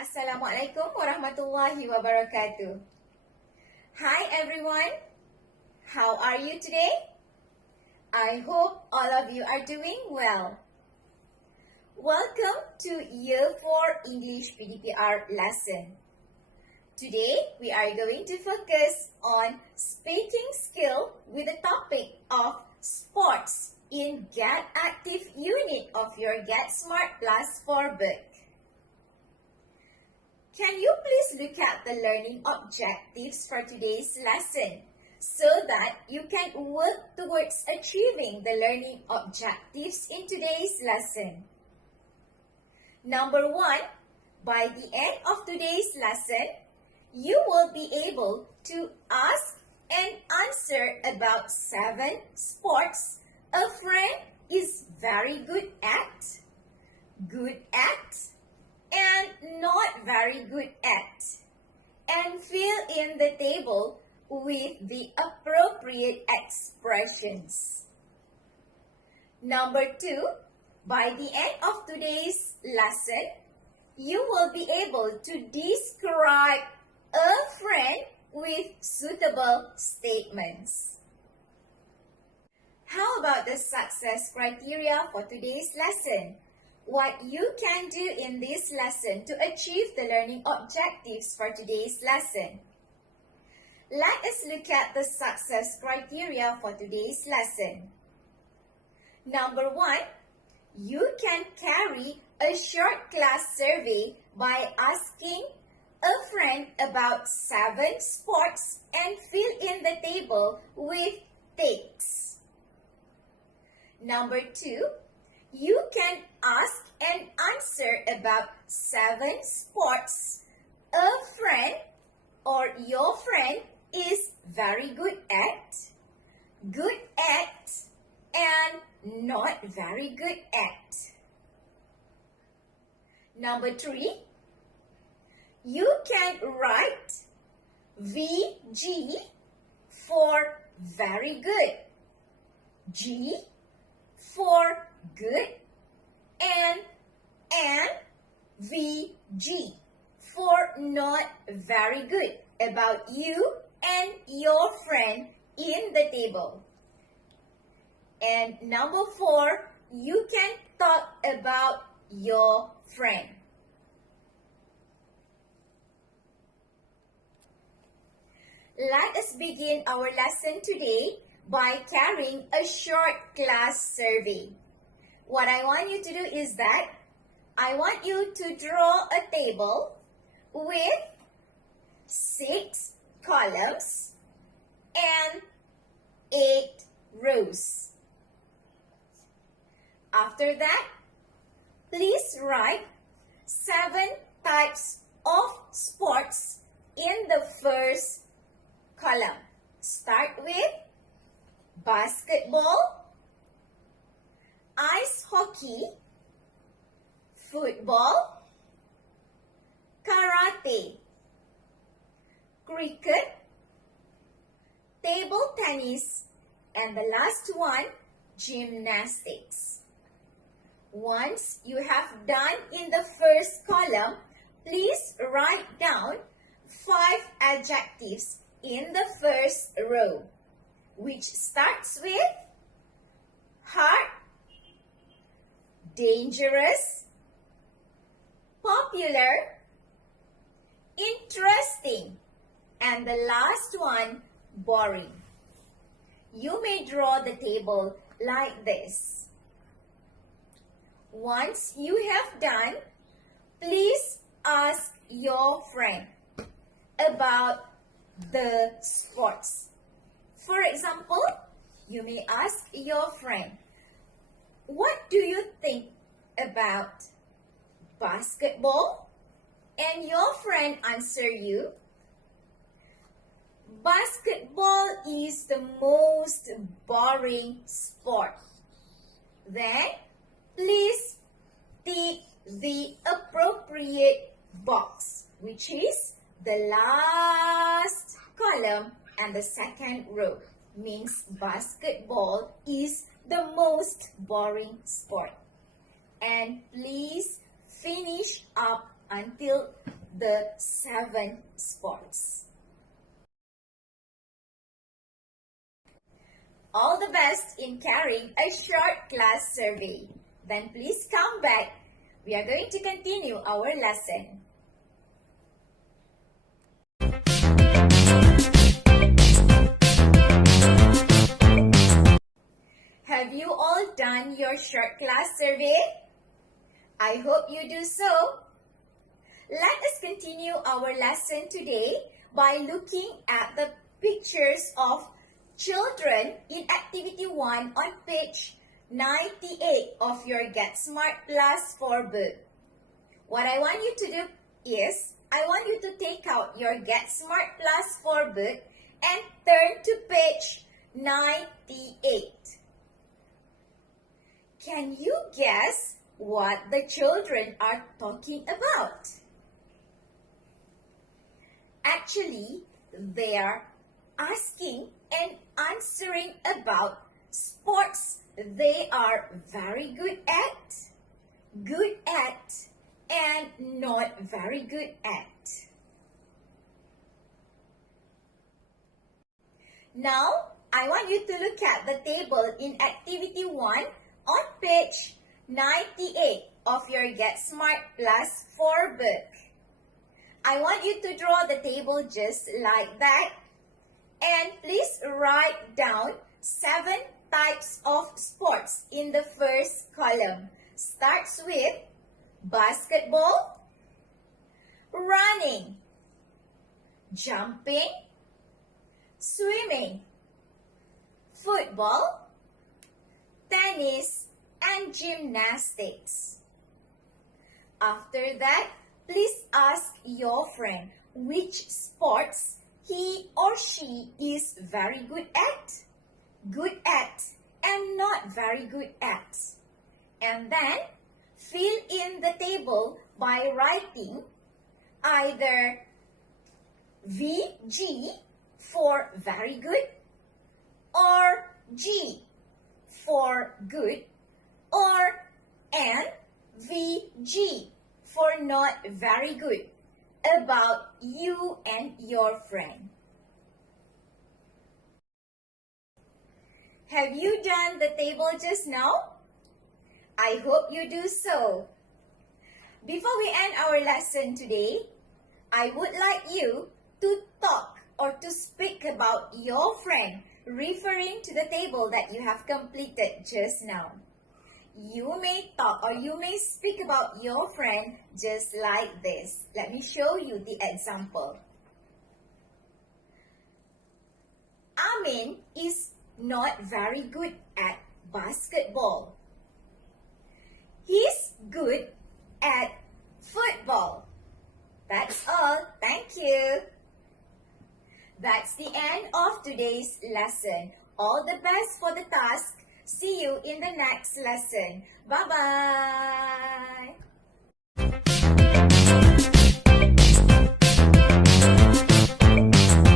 Assalamualaikum warahmatullahi wabarakatuh. Hi everyone, how are you today? I hope all of you are doing well. Welcome to Year 4 English PDPR lesson. Today we are going to focus on speaking skill with the topic of sports in Get Active unit of your Get Smart Plus 4 book. Can you please look at the learning objectives for today's lesson so that you can work towards achieving the learning objectives in today's lesson? Number 1, by the end of today's lesson, you will be able to ask and answer about 7 sports a friend is very good at, and not very good at, and fill in the table with the appropriate expressions. Number 2, by the end of today's lesson, you will be able to describe a friend with suitable statements. How about the success criteria for today's lesson? What you can do in this lesson to achieve the learning objectives for today's lesson. Let us look at the success criteria for today's lesson. Number 1, you can carry a short class survey by asking a friend about 7 sports and fill in the table with ticks. Number 2, you can ask and answer about 7 sports a friend or your friend is very good at, and not very good at. Number 3, you can write VG for very good, G for good, and VG for not very good about you and your friend in the table. And number 4, you can talk about your friend. Let us begin our lesson today by carrying a short class survey. What I want you to do is that I want you to draw a table with 6 columns and 8 rows. After that, please write 7 types of sports in the first column. Start with basketball, ice hockey, football, karate, cricket, table tennis, and the last one, gymnastics. Once you have done in the first column, please write down 5 adjectives in the first row, which starts with hard, dangerous, popular, interesting, and the last one, boring. You may draw the table like this. Once you have done, please ask your friend about the sports. For example, you may ask your friend, what do you think about basketball? And your friend answer you, basketball is the most boring sport. Then, please tick the appropriate box, which is the last column and the second row. Means basketball is the most boring sport. And please finish up until the 7 sports. All the best in carrying a short class survey. Then please come back. We are going to continue our lesson. Have you all done your short class survey? I hope you do so. Let us continue our lesson today by looking at the pictures of children in Activity 1 on page 98 of your Get Smart Plus 4 book. What I want you to do is, I want you to take out your Get Smart Plus 4 book and turn to page 98. Can you guess what the children are talking about? Actually, they are asking and answering about sports they are very good at, and not very good at. Now, I want you to look at the table in Activity 1 on page 98 of your Get Smart Plus 4 book. I want you to draw the table just like that. And please write down 7 types of sports in the first column. Starts with basketball, running, jumping, swimming, football, tennis, and gymnastics. After that, please ask your friend which sports he or she is very good at, and not very good at. And then, fill in the table by writing either VG for very good, or G for good, or NVG for not very good about you and your friend. Have you done the table just now? I hope you do so. Before we end our lesson today, I would like you to talk or to speak about your friend referring to the table that you have completed just now. You may talk or you may speak about your friend just like this. Let me show you the example. Amin is not very good at basketball. He's good at football. That's all. Thank you. That's the end of today's lesson. All the best for the task. See you in the next lesson. Bye-bye.